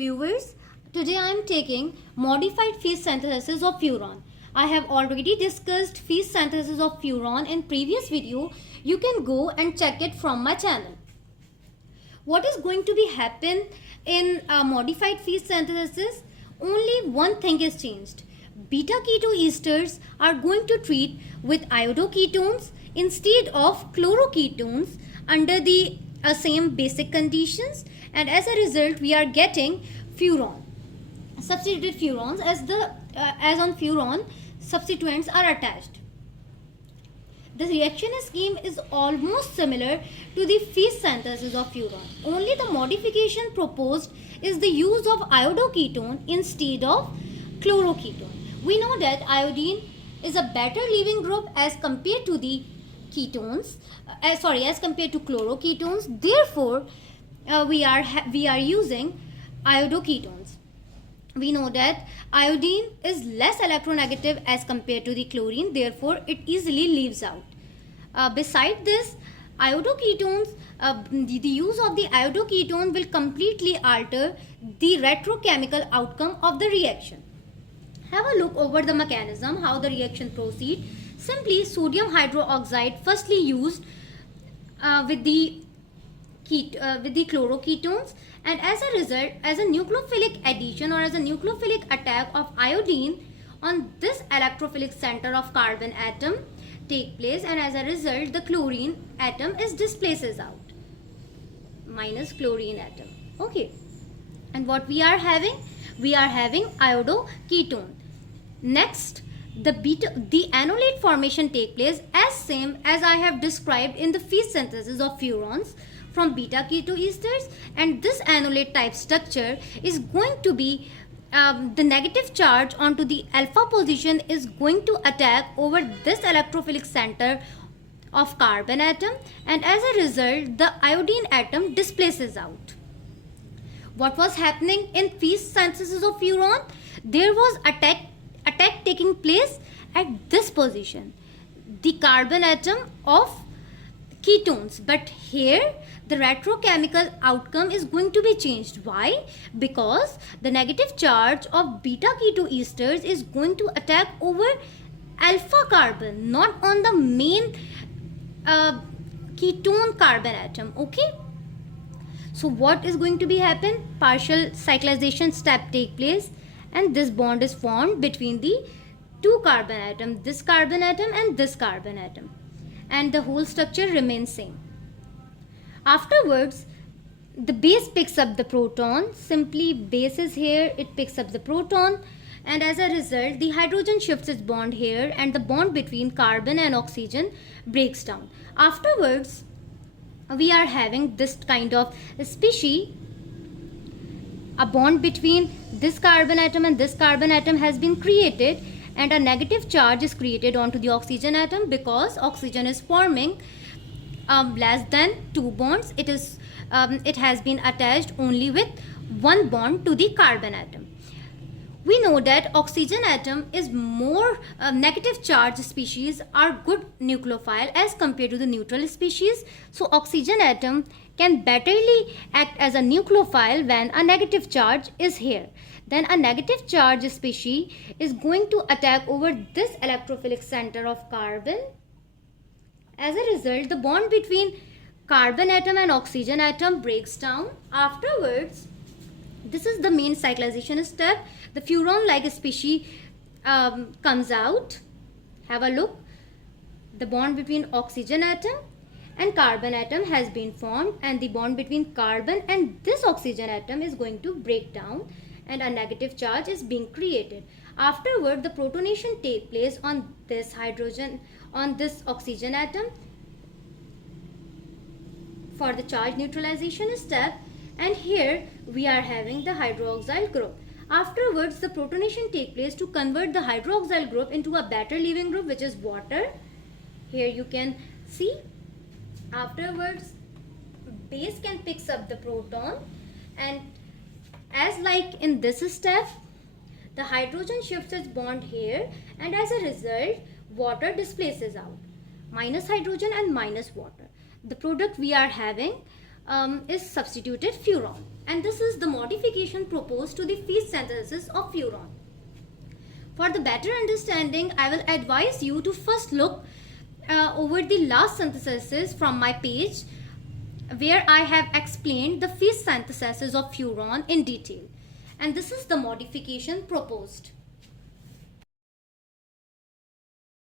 viewers, today I am taking modified Feist synthesis of furan. I have already discussed Feist synthesis of furan in previous video. You can go and check it from my channel. What is going to be happen in modified Feist synthesis? Only one thing is changed. Beta keto esters are going to treat with iodo-ketones instead of chloroketones under the same basic conditions, and as a result we are getting furan, substituted furans, as on furan substituents are attached. The reaction scheme is almost similar to the Feist synthesis of furan. Only the modification proposed is the use of iodo-ketone instead of chloroketone. We know that iodine is a better leaving group as compared to the ketones, as compared to chloroketones. Therefore, we are using iodo-ketones. We know that iodine is less electronegative as compared to the chlorine. Therefore, it easily leaves out. Beside this, iodo-ketones, the use of the iodo-ketone will completely alter the retrochemical outcome of the reaction. Have a look over the mechanism, how the reaction proceeds. Simply, sodium hydroxide firstly used with the chloroketones, and as a result, as a nucleophilic addition or as a nucleophilic attack of iodine on this electrophilic center of carbon atom take place, and as a result the chlorine atom is displaces out, minus chlorine atom. Okay, and what we are having? We are having iodo-ketone. Next, the anolate formation take place as same as I have described in the Feist synthesis of furans from beta keto esters, and this anolate type structure is going to be the negative charge onto the alpha position is going to attack over this electrophilic center of carbon atom, and as a result the iodine atom displaces out. What was happening in Feist synthesis of furan? There was attack taking place at this position, the carbon atom of ketones, but here the retrochemical outcome is going to be changed. Why? Because the negative charge of beta keto esters is going to attack over alpha carbon, not on the main ketone carbon atom. Okay, so what is going to be happen? Partial cyclization step take place, and this bond is formed between the two carbon atom, this carbon atom and this carbon atom, and the whole structure remains same. Afterwards, the base picks up the proton. Simply base is here, it picks up the proton, and as a result the hydrogen shifts its bond here, and the bond between carbon and oxygen breaks down. Afterwards, we are having this kind of species. A bond between this carbon atom and this carbon atom has been created, and a negative charge is created onto the oxygen atom because oxygen is forming less than 2 bonds. It has been attached only with 1 bond to the carbon atom. We know that oxygen atom is more negative charge species are good nucleophile as compared to the neutral species. So oxygen atom can betterly act as a nucleophile when a negative charge is here. Then a negative charge species is going to attack over this electrophilic center of carbon. As a result, the bond between carbon atom and oxygen atom breaks down. Afterwards, this is the main cyclization step. The furan-like species comes out. Have a look. The bond between oxygen atom and carbon atom has been formed, and the bond between carbon and this oxygen atom is going to break down, and a negative charge is being created. Afterward, the protonation takes place on this hydrogen, on this oxygen atom for the charge neutralization step, and here we are having the hydroxyl group. Afterwards, the protonation takes place to convert the hydroxyl group into a better leaving group, which is water. Here you can see. Afterwards, base can picks up the proton, and as like in this step, the hydrogen shifts its bond here, and as a result water displaces out, minus hydrogen and minus water. The product we are having is substituted furan, And this is the modification proposed to the Feist synthesis of furan. For the better understanding, I will advise you to first look over the last synthesis from my page, where I have explained the Feist synthesis of furan in detail. And this is the modification proposed.